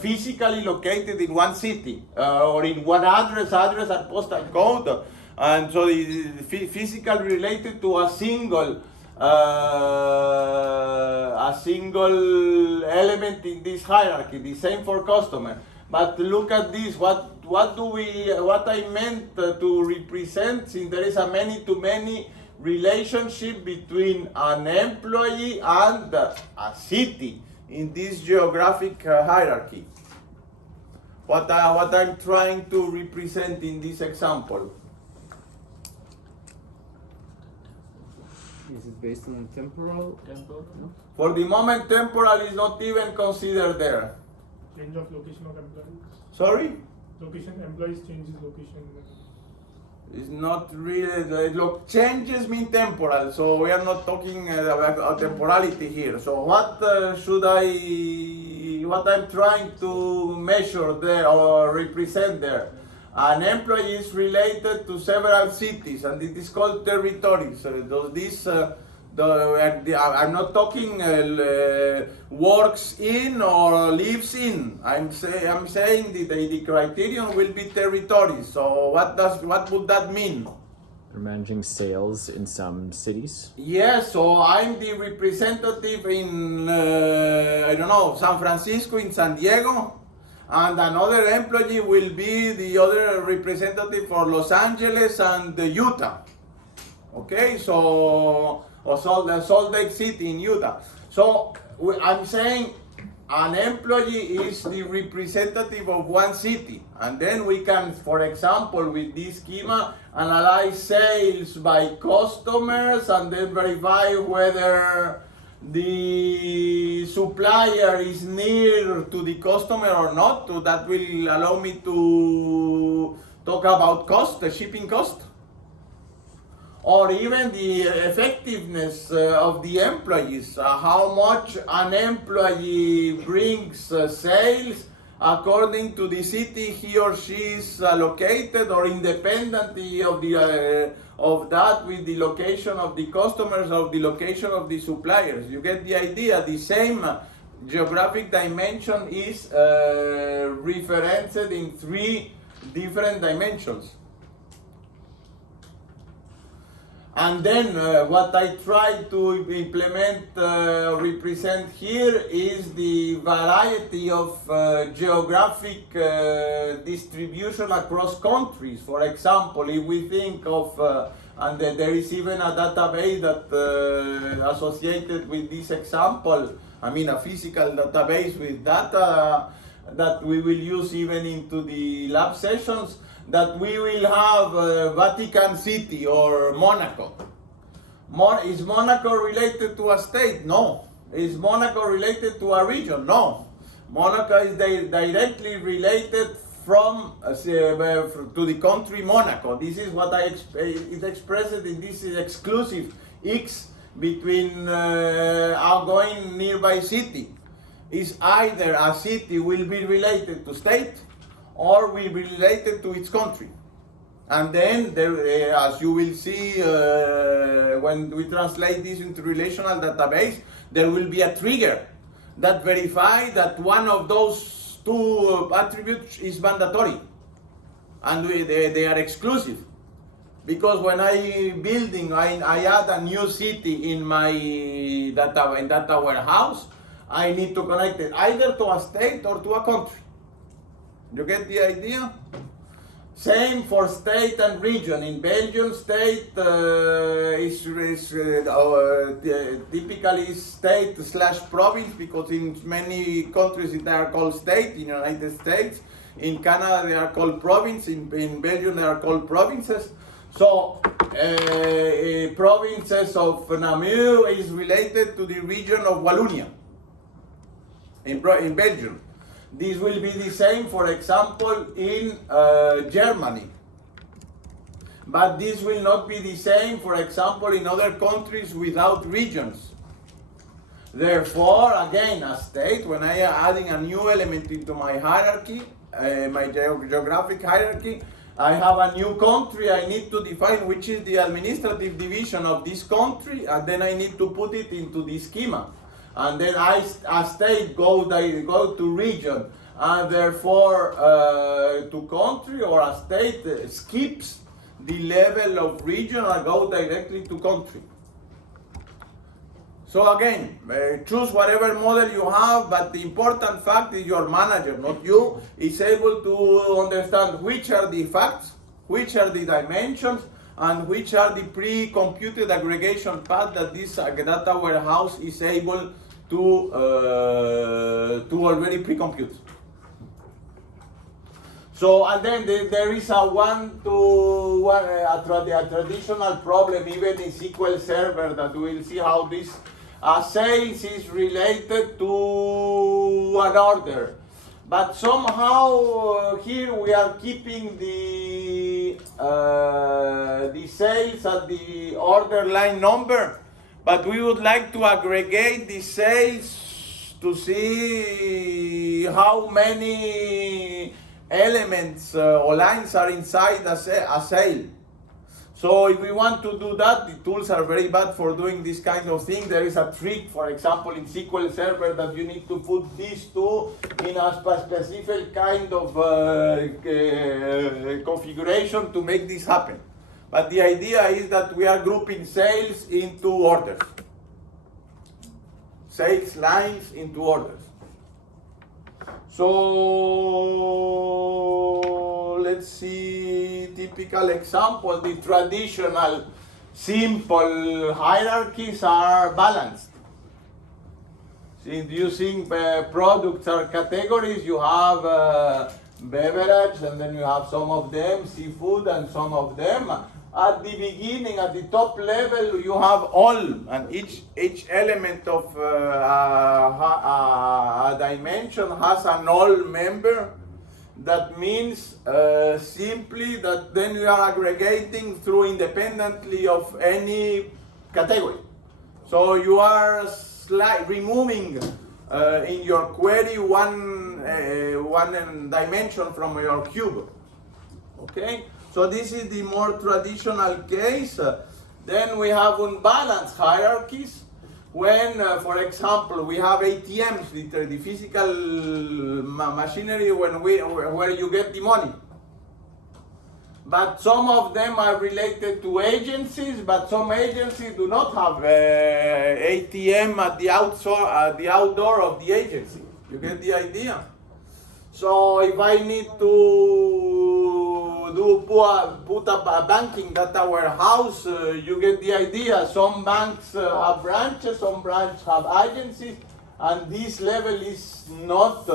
physically located in one city, or in one address and postal code. And so it is physically related to a single a single element in this hierarchy. The same for customer. But look at this. What I meant to represent, since there is a many-to-many relationship between an employee and a city in this geographic hierarchy. What I'm trying to represent in this example. Is it based on temporal? No? For the moment, temporal is not even considered there. Change of location of employees. Sorry? Location, employees changes location. It's not really, look, changes mean temporal, so we are not talking about temporality here. So what I'm trying to measure there or represent there? An employee is related to several cities, and it is called territories. I'm not talking works in or lives in. I'm saying the criterion will be territories. So what would that mean? You're managing sales in some cities. Yes, so I'm the representative in I don't know, San Francisco, in San Diego, and another employee will be the other representative for Los Angeles and Utah. Okay, so Salt Lake City in Utah. So I'm saying an employee is the representative of one city, and then we can, for example, with this schema, analyze sales by customers and then verify whether the supplier is near to the customer or not. So that will allow me to talk about cost, the shipping cost, or even the effectiveness of the employees, how much an employee brings sales according to the city he or she is located, or independently of that, with the location of the customers or the location of the suppliers. You get the idea. The same geographic dimension is referenced in 3 different dimensions. And then what I try to implement, represent here is the variety of geographic distribution across countries. For example, if we think of, and there is even a database that associated with this example, I mean a physical database with data that we will use even into the lab sessions, that we will have Vatican City or Monaco. Is Monaco related to a state? No. Is Monaco related to a region? No. Monaco is directly related to the country Monaco. This is what it expressed in this exclusive X between outgoing nearby city. Is either a city will be related to state or will be related to its country. And then, there, as you will see when we translate this into relational database, there will be a trigger that verifies that one of those 2 attributes is mandatory. And they are exclusive. Because when I add a new city in my data warehouse, I need to connect it either to a state or to a country. You get the idea? Same for state and region. In Belgium, state is typically state/province, because in many countries they are called state. In the United States, in Canada they are called province. In Belgium they are called provinces. So provinces of Namur is related to the region of Wallonia in Belgium. This will be the same, for example, in Germany. But this will not be the same, for example, in other countries without regions. Therefore, again, a state, when I am adding a new element into my hierarchy, my geographic hierarchy, I have a new country. I need to define which is the administrative division of this country, and then I need to put it into the schema. And then a state go to region, and therefore to country, or a state skips the level of region and go directly to country. So again, choose whatever model you have, but the important fact is your manager, not you, is able to understand which are the facts, which are the dimensions, and which are the pre-computed aggregation path that this data warehouse is able to already pre-compute. So, and then there is a traditional problem even in SQL Server that we'll see how this sales is related to an order. But somehow here we are keeping the sales at the order line number, but we would like to aggregate the sales to see how many elements or lines are inside a sale. So if we want to do that, the tools are very bad for doing this kind of thing. There is a trick, for example, in SQL Server that you need to put these two in a specific kind of configuration to make this happen. But the idea is that we are grouping sales into orders. Sales lines into orders. So let's see typical example. The traditional simple hierarchies are balanced. Since using products or categories, you have beverage, and then you have some of them seafood, and some of them. At the beginning, at the top level, you have all, and each element of a dimension has an all member. That means simply that then you are aggregating through independently of any category. So you are removing in your query one dimension from your cube. Okay? So this is the more traditional case. Then we have unbalanced hierarchies. When, for example, we have ATMs, the physical machinery where you get the money. But some of them are related to agencies, but some agencies do not have ATM at the outdoor of the agency. You get the idea? So if I need to put a banking data warehouse, you get the idea. Some banks have branches, some branches have agencies, and this level is not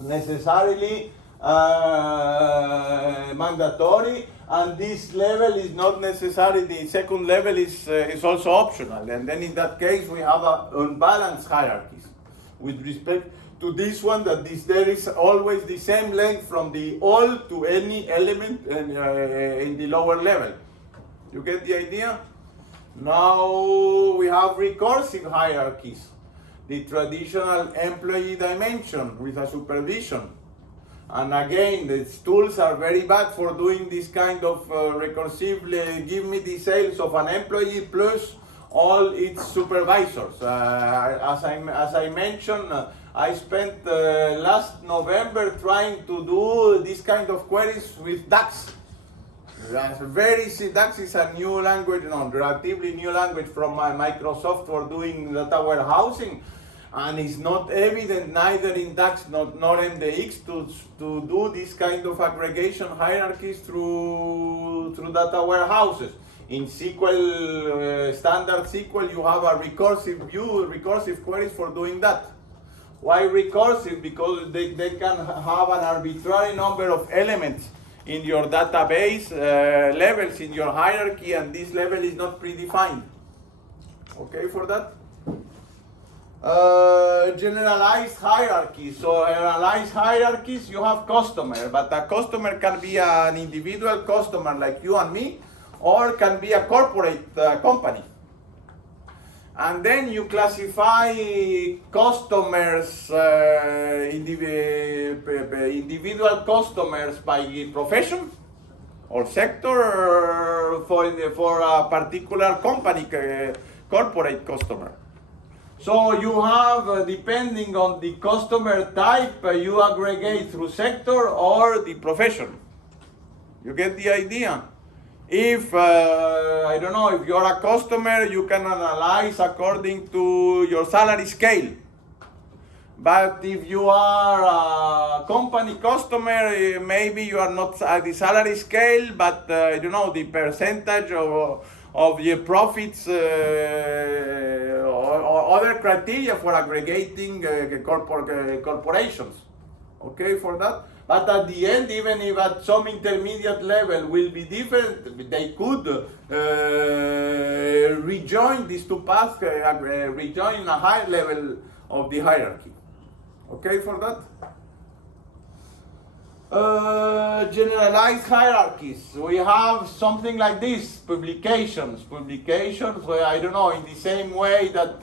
necessarily mandatory, and this level is not necessary. The second level is also optional, and then in that case we have unbalanced hierarchies with respect to this one, that there is always the same length from the all to any element in the lower level. You get the idea? Now we have recursive hierarchies. The traditional employee dimension with a supervision. And again, the tools are very bad for doing this kind of recursively. Give me the sales of an employee plus all its supervisors. As I mentioned, I spent last November trying to do this kind of queries with DAX. DAX is a new language, relatively new language from Microsoft for doing data warehousing, and it's not evident neither in DAX nor MDX to do this kind of aggregation hierarchies through data warehouses. In SQL, standard SQL, you have a recursive view, recursive queries for doing that. Why recursive? Because they can have an arbitrary number of elements in your database, levels in your hierarchy, and this level is not predefined. Okay for that? Generalized hierarchies. So generalized hierarchies, you have customer, but a customer can be an individual customer like you and me, or can be a corporate company. And then you classify customers, individual customers by profession or sector for a particular company, corporate customer. So you have, depending on the customer type, you aggregate through sector or the profession. You get the idea? If, I don't know, if you're a customer, you can analyze according to your salary scale. But if you are a company customer, maybe you are not at the salary scale, but you know, the percentage of your profits or other criteria for aggregating corporations. Okay, for that. But at the end, even if at some intermediate level will be different, they could rejoin these two paths, rejoin a higher level of the hierarchy. Okay for that? Generalized hierarchies. We have something like this, publications. Publications where, I don't know, in the same way that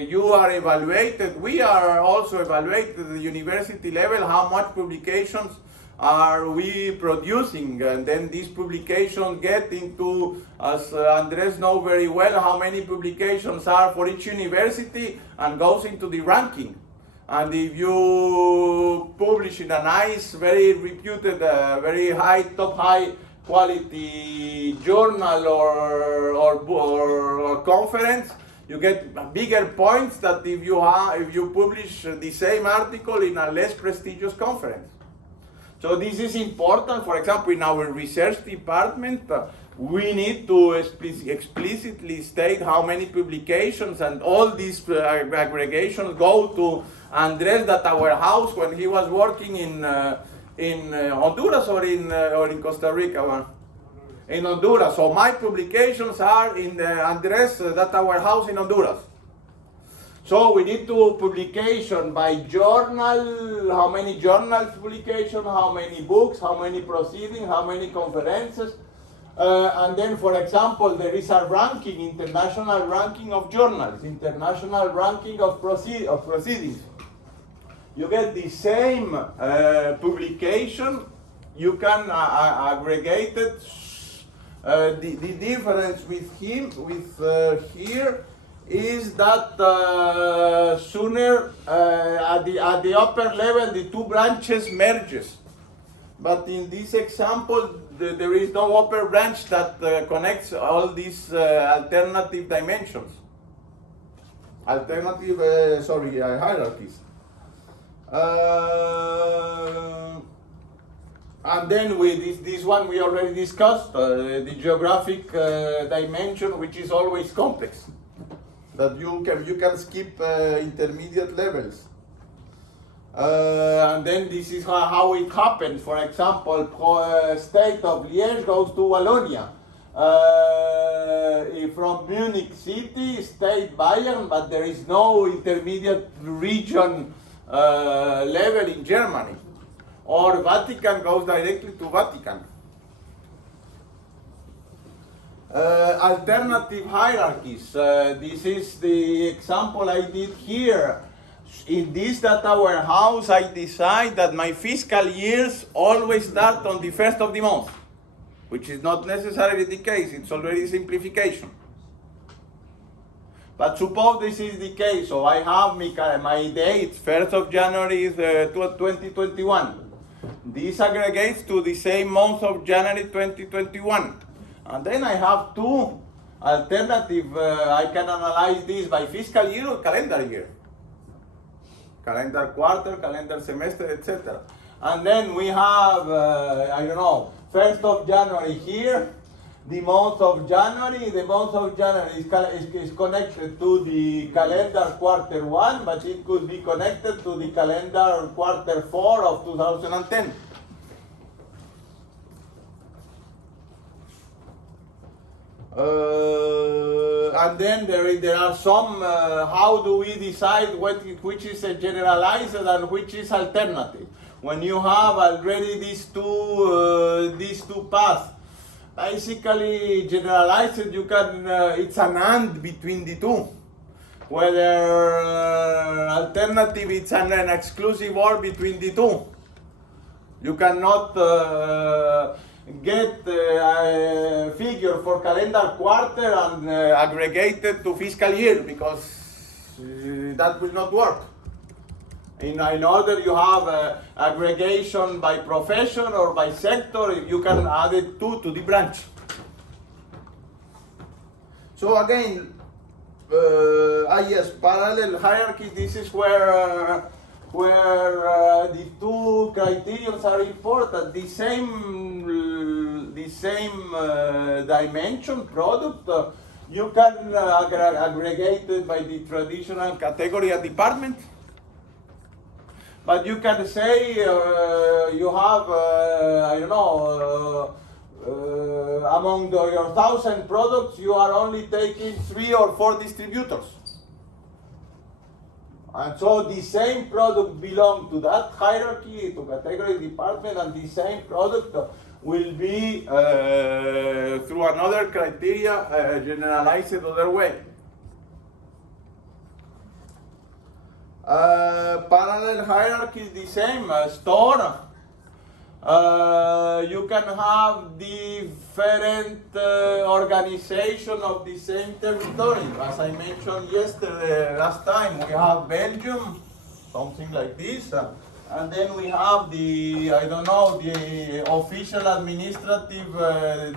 you are evaluated, we are also evaluated at the university level, how much publications are we producing, and then these publications get into, as Andres knows very well, how many publications are for each university and goes into the ranking. And if you publish in a nice, very reputed, very high, top high quality journal or conference, you get bigger points than if you publish the same article in a less prestigious conference. So this is important. For example, in our research department, we need to explicitly state how many publications, and all these aggregations go to Andres at our house when he was working in Honduras or in Costa Rica. In Honduras. So my publications are in Andres at our house in Honduras. So we need to publication by journal, how many journals publication, how many books, how many proceedings, how many conferences. And then, for example, there is a ranking, international ranking of journals, international ranking of proceedings. You get the same publication, you can aggregate it. The difference with here is that sooner at the upper level the two branches merges. But in this example, there is no upper branch that connects all these alternative dimensions. Hierarchies. And then with this one we already discussed, the geographic dimension, which is always complex. That you can skip intermediate levels. And then this is how it happens. For example, state of Liège goes to Wallonia. From Munich city, state Bayern, but there is no intermediate region level in Germany. Or Vatican goes directly to Vatican. Alternative hierarchies. This is the example I did here. In this data warehouse, I decide that my fiscal years always start on the first of the month, which is not necessarily the case. It's already simplification. But suppose this is the case, so I have my dates, 1st of January 2021. This aggregates to the same month of January 2021. And then I have two alternative, I can analyze this by fiscal year or calendar year. Calendar quarter, calendar semester, etc. And then we have, 1st of January here. The month of January is connected to the calendar quarter 1, but it could be connected to the calendar quarter 4 of 2010. And then there are some, how do we decide which is a generalized and which is alternative? When you have already these two paths, basically generalized, you can, it's an and between the two. Whether alternative, it's an exclusive or between the two. You cannot get a figure for calendar quarter and aggregate it to fiscal year, because that will not work. In order you have aggregation by profession or by sector, you can add it to the branch. So again, yes, parallel hierarchy. This is where the two criteria are important. The same dimension product. You can aggregate it by the traditional category and department. But you can say you have, I don't know, among your 1,000 products, you are only taking 3 or 4 distributors. And so the same product belongs to that hierarchy, to category, department, and the same product will be, through another criteria, generalized other way. Parallel hierarchy is the same. Store. You can have different organization of the same territory. As I mentioned yesterday, last time, we have Belgium, something like this. And then we have the, I don't know, the official administrative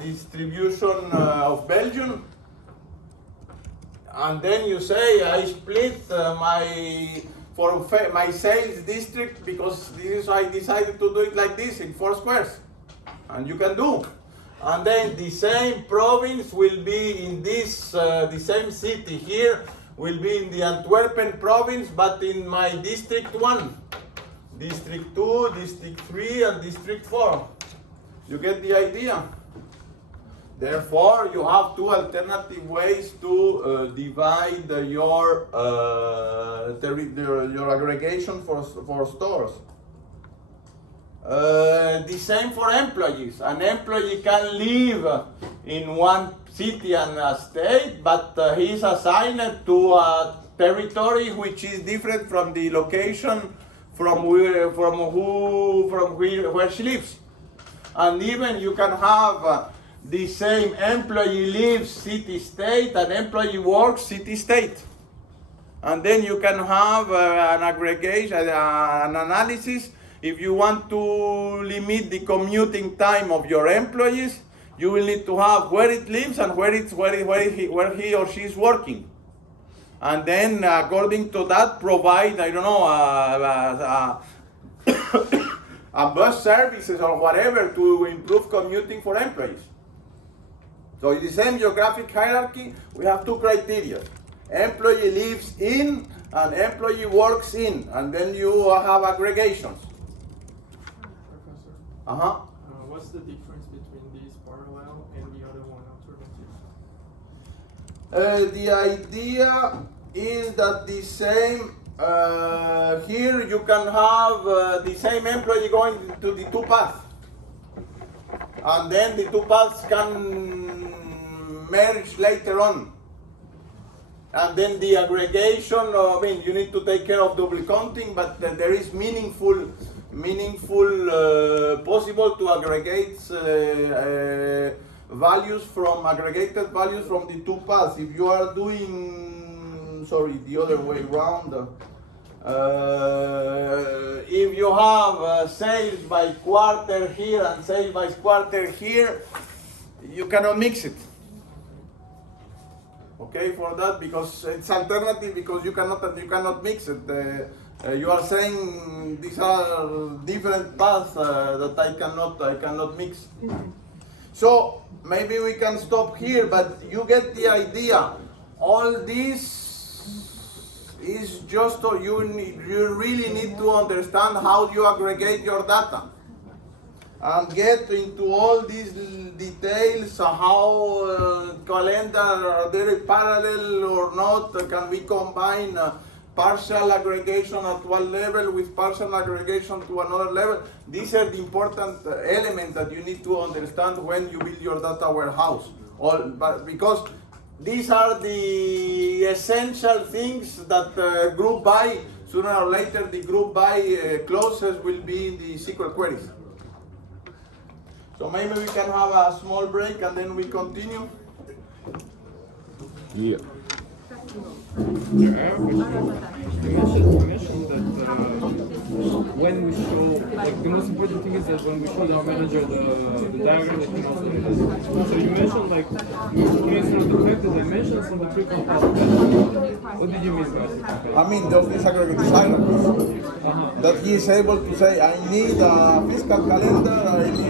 distribution of Belgium. And then you say, I split my sales district because this I decided to do it like this in 4 squares. And you can do. And then the same province will be in this, the same city here will be in the Antwerpen province, but in my district 1, district 2, district 3, and district 4. You get the idea? Therefore, you have 2 alternative ways to divide your aggregation for stores. The same for employees. An employee can live in one city and a state, but he is assigned to a territory which is different from the location from where she lives. And even you can have the same employee lives city-state and employee works city-state. And then you can have an aggregation, an analysis. If you want to limit the commuting time of your employees, you will need to have where it lives and where he or she is working. And then according to that, provide, I don't know, a bus services or whatever to improve commuting for employees. So in the same geographic hierarchy, we have 2 criteria. Employee lives in and employee works in, and then you have aggregations. Professor, what's the difference between these parallel and the other one, alternative? The idea is that the same, here you can have the same employee going to the 2 paths. And then the 2 paths can merge later on. And then the aggregation, I mean, you need to take care of double counting, but there is meaningful possible to aggregate values from aggregated values from the 2 paths. If you are doing, sorry, the other way around. If you have sales by quarter here and sales by quarter here, you cannot mix it. Okay, for that, because it's alternative, because you cannot mix it. You are saying these are different paths that I cannot mix. So maybe we can stop here, but you get the idea. All this is just you really need to understand how you aggregate your data and get into all these details, how calendar, are they parallel or not, can we combine partial aggregation at one level with partial aggregation to another level. These are the important elements that you need to understand when you build your data warehouse. Because these are the essential things that group by, sooner or later the group by clauses will be in the SQL queries. So maybe we can have a small break and then we continue. Yeah. Yeah. You mentioned that when we show, like the most important thing is that when we show our manager the diagram, that he knows what it is. So you mentioned like mix of the fact the dimensions and the frequent aspects. What did you mean by that? I mean, those disaggregate designers, that he is able to say, I need a fiscal calendar, I need